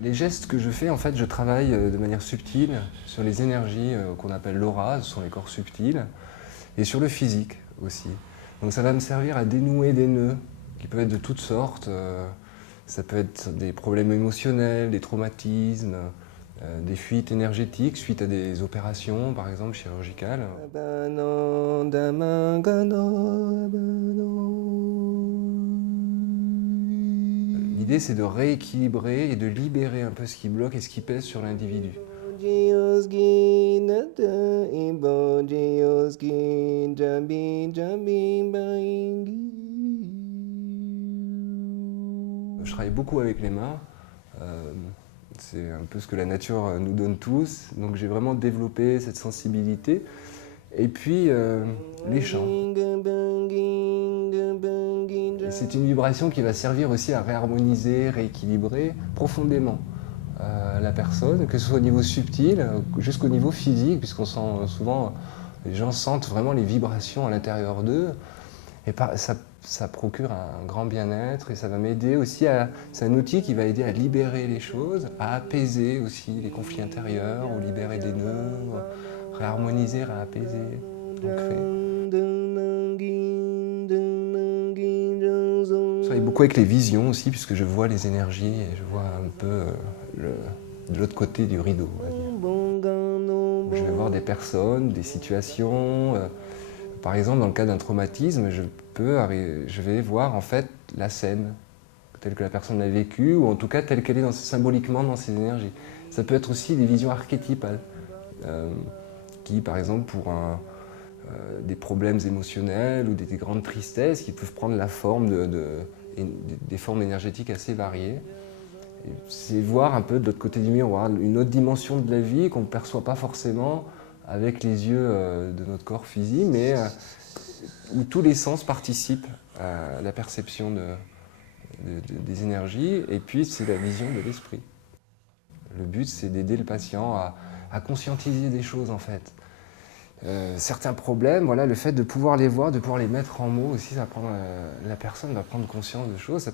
Les gestes que je fais, en fait, je travaille de manière subtile sur les énergies qu'on appelle l'aura, ce sont les corps subtils, et sur le physique aussi. Donc ça va me servir à dénouer des nœuds qui peuvent être de toutes sortes. Ça peut être des problèmes émotionnels, des traumatismes, des fuites énergétiques suite à des opérations, par exemple chirurgicales. L'idée, c'est de rééquilibrer et de libérer un peu ce qui bloque et ce qui pèse sur l'individu. Je travaille beaucoup avec les mains. C'est un peu ce que la nature nous donne tous. Donc j'ai vraiment développé cette sensibilité. Et puis les chants. Et c'est une vibration qui va servir aussi à réharmoniser, rééquilibrer profondément la personne, que ce soit au niveau subtil jusqu'au niveau physique, puisqu'on sent souvent, les gens sentent vraiment les vibrations à l'intérieur d'eux. Et ça procure un grand bien-être et ça va m'aider aussi à... C'est un outil qui va aider à libérer les choses, à apaiser aussi les conflits intérieurs, ou libérer des nœuds, réharmoniser, réapaiser, ancrer. Je travaille beaucoup avec les visions aussi, puisque je vois les énergies et je vois un peu de l'autre côté du rideau, on va dire. Je vais voir des personnes, des situations. Par exemple, dans le cas d'un traumatisme, je vais voir en fait la scène telle que la personne l'a vécue, ou en tout cas telle qu'elle est symboliquement dans ses énergies. Ça peut être aussi des visions archétypales, qui par exemple pour des problèmes émotionnels ou des grandes tristesses qui peuvent prendre la forme des formes énergétiques assez variées. C'est voir un peu de l'autre côté du miroir, une autre dimension de la vie qu'on ne perçoit pas forcément avec les yeux de notre corps physique, mais où tous les sens participent à la perception des énergies, et puis c'est la vision de l'esprit. Le but, c'est d'aider le patient à conscientiser des choses, en fait. Certains problèmes, voilà, le fait de pouvoir les voir, de pouvoir les mettre en mots aussi, la personne va prendre conscience de choses.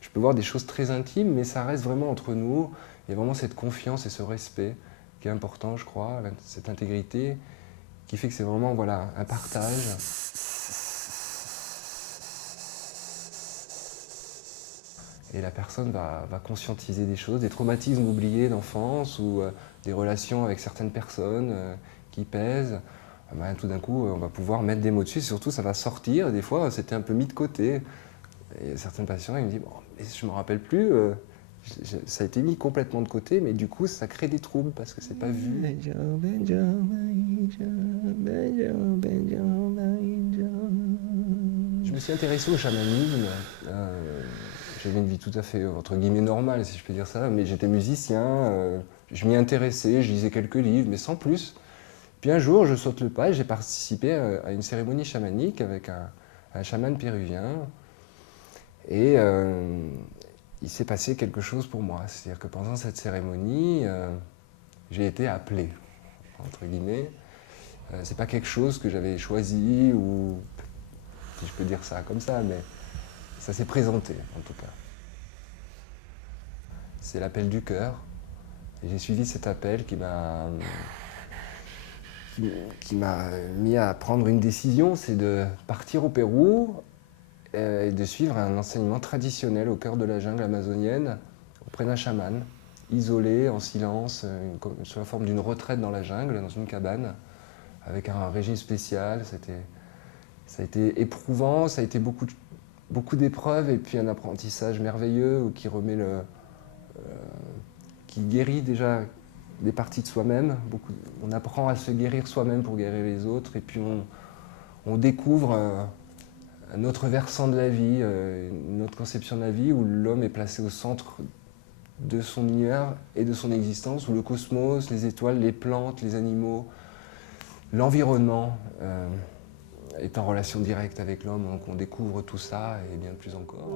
Je peux voir des choses très intimes, mais ça reste vraiment entre nous. Il y a vraiment cette confiance et ce respect qui est important, je crois, cette intégrité, qui fait que c'est vraiment voilà, un partage. Et la personne va conscientiser des choses, des traumatismes oubliés d'enfance ou des relations avec certaines personnes qui pèsent. Ben, tout d'un coup, on va pouvoir mettre des mots dessus, et surtout ça va sortir. Des fois, c'était un peu mis de côté. Et certains patients ils me disent bon, mais je ne me rappelle plus, ça a été mis complètement de côté, mais du coup, ça crée des troubles parce que c'est pas vu. Je me suis intéressé au chamanisme. J'avais une vie tout à fait, entre guillemets, normale, si je peux dire ça, mais j'étais musicien, je m'y intéressais, je lisais quelques livres, mais sans plus. Puis un jour, je saute le pas et j'ai participé à une cérémonie chamanique avec un chaman péruvien. Et il s'est passé quelque chose pour moi. C'est-à-dire que pendant cette cérémonie, j'ai été appelé, entre guillemets. C'est pas quelque chose que j'avais choisi, ou si je peux dire ça comme ça, mais ça s'est présenté, en tout cas. C'est l'appel du cœur. Et j'ai suivi cet appel qui m'a mis à prendre une décision, c'est de partir au Pérou et de suivre un enseignement traditionnel au cœur de la jungle amazonienne, auprès d'un chaman, isolé, en silence, sous la forme d'une retraite dans la jungle, dans une cabane, avec un régime spécial. Ça a été éprouvant, ça a été beaucoup d'épreuves et puis un apprentissage merveilleux qui guérit déjà des parties de soi-même. On apprend à se guérir soi-même pour guérir les autres, et puis on découvre un autre versant de la vie, une autre conception de la vie où l'homme est placé au centre de son univers et de son existence, où le cosmos, les étoiles, les plantes, les animaux, l'environnement est en relation directe avec l'homme. Donc on découvre tout ça et bien plus encore.